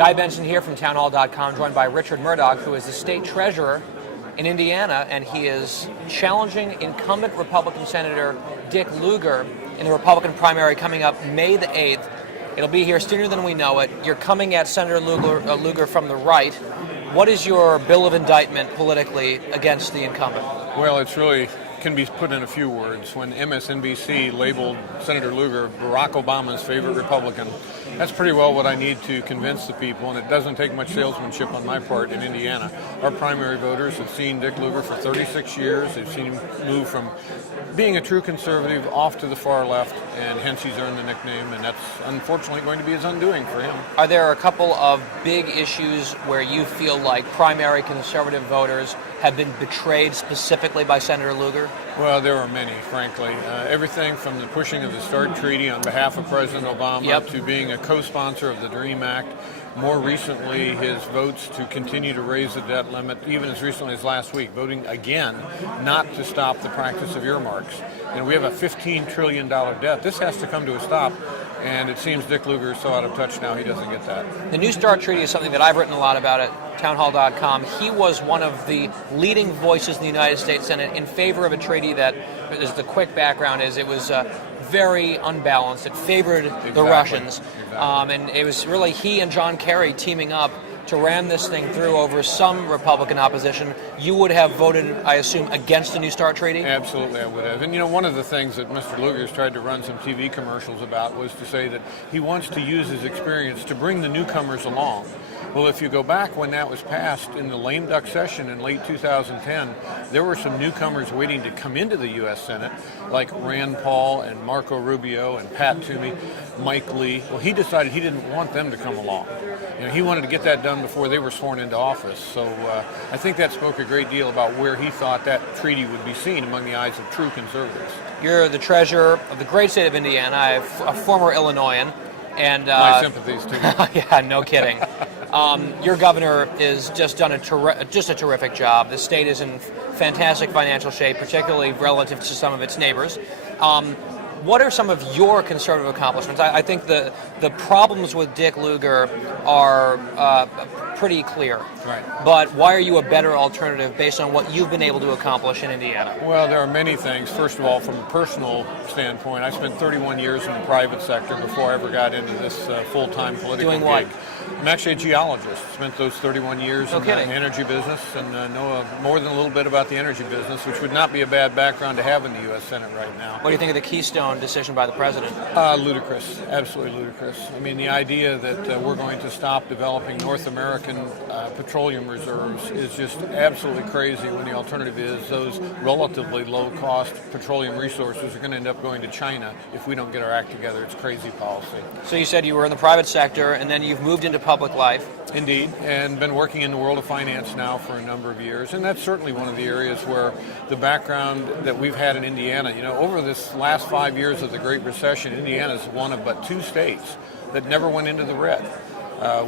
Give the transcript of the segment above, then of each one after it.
Guy Benson here from townhall.com, joined by Richard Mourdock, who is the state treasurer in Indiana, and he is challenging incumbent Republican Senator Dick Lugar in the Republican primary coming up May the 8th. It'll be here sooner than we know it. You're coming at Senator Lugar from the right. What is your bill of indictment politically against the incumbent? Well, it's really can be put in a few words. When MSNBC labeled Senator Lugar Barack Obama's favorite Republican, that's pretty well what I need to convince the people, and it doesn't take much salesmanship on my part in Indiana. Our primary voters have seen Dick Lugar for 36 years. They've seen him move from being a true conservative off to the far left, and hence he's earned the nickname, and that's unfortunately going to be his undoing for him. Are there a couple of big issues where you feel like primary conservative voters have been betrayed specifically by Senator Lugar? Well, there are many, frankly. Everything from the pushing of the START Treaty on behalf of President Obama to being a co-sponsor of the DREAM Act. More recently, his votes to continue to raise the debt limit, even as recently as last week, voting again not to stop the practice of earmarks. You know, we have a $15 trillion debt. This has to come to a stop, and it seems Dick Lugar is so out of touch now he doesn't get that. The new START Treaty is something that I've written a lot about at townhall.com. He was one of the leading voices in the United States Senate in favor of a treaty that, as the quick background is, it was very unbalanced. It favored the Russians. And it was really he and John Kerry teaming up to ram this thing through over some Republican opposition. You would have voted, I assume, against the New START Treaty? Absolutely, I would have. And, you know, one of the things that Mr. Lugar has tried to run some TV commercials about was to say that he wants to use his experience to bring the newcomers along. Well, if you go back when that was passed in the lame duck session in late 2010, there were some newcomers waiting to come into the U.S. Senate, like Rand Paul and Marco Rubio and Pat Toomey, Mike Lee. Well, he decided he didn't want them to come along. You know, he wanted to get that done before they were sworn into office. So I think that spoke a great deal about where he thought that treaty would be seen among the eyes of true conservatives. You're the treasurer of the great state of Indiana, a former Illinoisan. And my sympathies too. Yeah, no kidding. Your governor has just done a terrific job. The state is in fantastic financial shape, particularly relative to some of its neighbors. What are some of your conservative accomplishments? I think the problems with Dick Lugar are pretty clear. Right. But why are you a better alternative based on what you've been able to accomplish in Indiana? Well, there are many things. First of all, from a personal standpoint, I spent 31 years in the private sector before I ever got into this full-time political Doing what? gig. I'm actually a geologist. Spent those 31 years in the energy business and know more than a little bit about the energy business, which would not be a bad background to have in the U.S. Senate right now. What do you think of the Keystone decision by the president? Ludicrous. Absolutely ludicrous. I mean, the idea that we're going to stop developing North American petroleum reserves is just absolutely crazy when the alternative is those relatively low-cost petroleum resources are going to end up going to China if we don't get our act together. It's crazy policy. So you said you were in the private sector, and then you've moved into public life. Indeed, and been working in the world of finance now for a number of years, and that's certainly one of the areas where the background that we've had in Indiana, you know, over this last 5 years of the Great Recession, Indiana's one of but 2 states that never went into the red.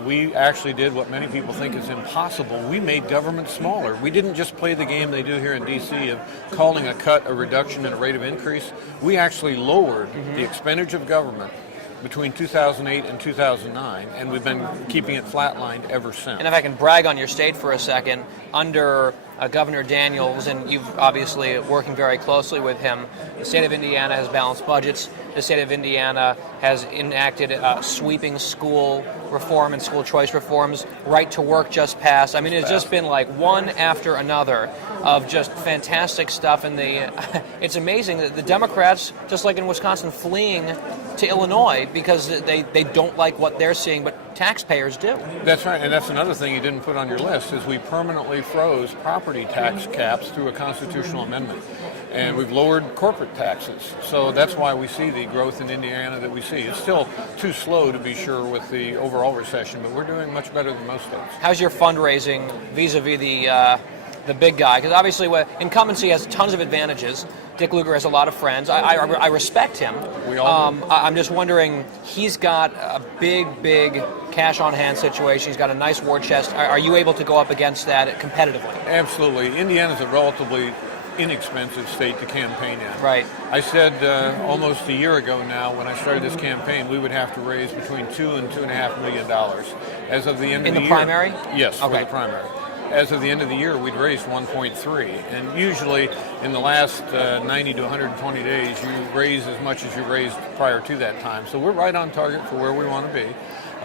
We actually did what many people think is impossible. We made government smaller. We didn't just play the game they do here in D.C. of calling a cut a reduction in a rate of increase. We actually lowered the expenditure of government between 2008 and 2009, and we've been keeping it flatlined ever since. And if I can brag on your state for a second, under Governor Daniels, and you've obviously working very closely with him, the state of Indiana has balanced budgets. The state of Indiana has enacted sweeping school reform and school choice reforms. Right to work just passed. I mean, it's just been like one after another of just fantastic stuff. And it's amazing that the Democrats, just like in Wisconsin, fleeing to Illinois because they don't like what they're seeing, but taxpayers do. That's right, and that's another thing you didn't put on your list, is we permanently froze property tax caps through a constitutional amendment. And we've lowered corporate taxes. So that's why we see the growth in Indiana that we see. It's still too slow, to be sure, with the overall recession, but we're doing much better than most states. How's your fundraising vis-a-vis the big guy? Because obviously incumbency has tons of advantages. Dick Lugar has a lot of friends. I respect him. We all do. I'm just wondering, he's got a big cash-on-hand situation. He's got a nice war chest. Are you able to go up against that competitively? Absolutely. Indiana's a relatively inexpensive state to campaign in. Right. I said almost a year ago now, when I started this campaign, we would have to raise between $2 and $2.5 million. As of the end of the year. In the primary? Yes, for okay. the primary. As of the end of the year, we'd raised 1.3, and usually in the last 90 to 120 days, you raise as much as you raised prior to that time. So we're right on target for where we want to be.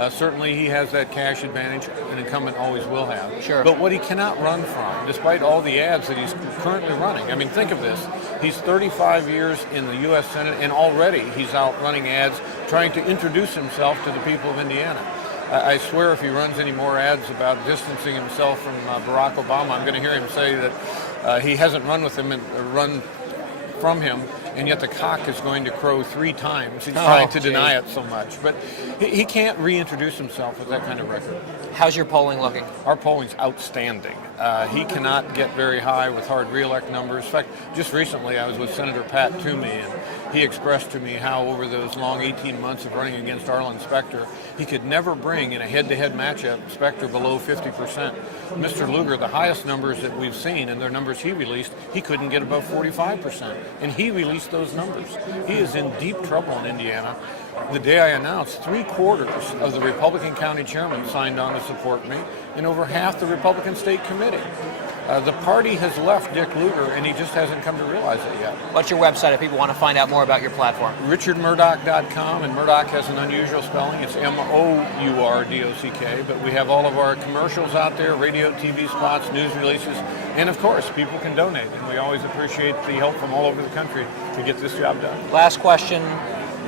Certainly he has that cash advantage, an incumbent always will have. Sure. But what he cannot run from, despite all the ads that he's currently running, I mean, think of this. He's 35 years in the U.S. Senate, and already he's out running ads trying to introduce himself to the people of Indiana. I swear if he runs any more ads about distancing himself from Barack Obama, I'm going to hear him say that he hasn't run with him and run from him, and yet the cock is going to crow 3 times. He's trying to deny it so much. But he can't reintroduce himself with that kind of record. How's your polling looking? Our polling's outstanding. He cannot get very high with hard reelect numbers. In fact, just recently I was with Senator Pat Toomey, and he expressed to me how over those long 18 months of running against Arlen Specter, he could never bring in a head-to-head matchup Specter below 50%. Mr. Lugar, the highest numbers that we've seen, and their numbers he released, he couldn't get above 45%. And he released those numbers. He is in deep trouble in Indiana. The day I announced, 3/4 of the Republican county chairmen signed on to support me, and over half the Republican state committee. The party has left Dick Lugar, and he just hasn't come to realize it yet. What's your website if people want to find out more about your platform? RichardMourdock.com, and Mourdock has an unusual spelling. It's Mourdock, but we have all of our commercials out there, radio, TV spots, news releases, and of course, people can donate, and we always appreciate the help from all over the country to get this job done. Last question,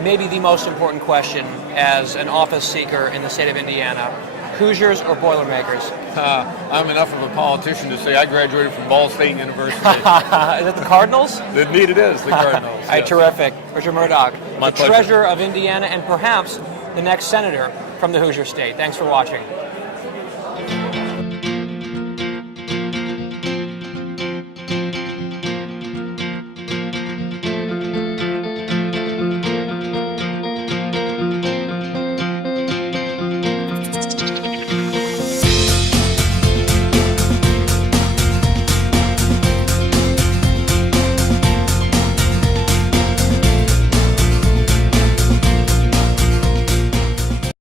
maybe the most important question as an office seeker in the state of Indiana. Hoosiers or Boilermakers? I'm enough of a politician to say I graduated from Ball State University. Is it the Cardinals? Indeed it is, the Cardinals. All right, terrific. Richard Mourdock, My the pleasure. treasurer of Indiana and perhaps the next senator from the Hoosier State. Thanks for watching.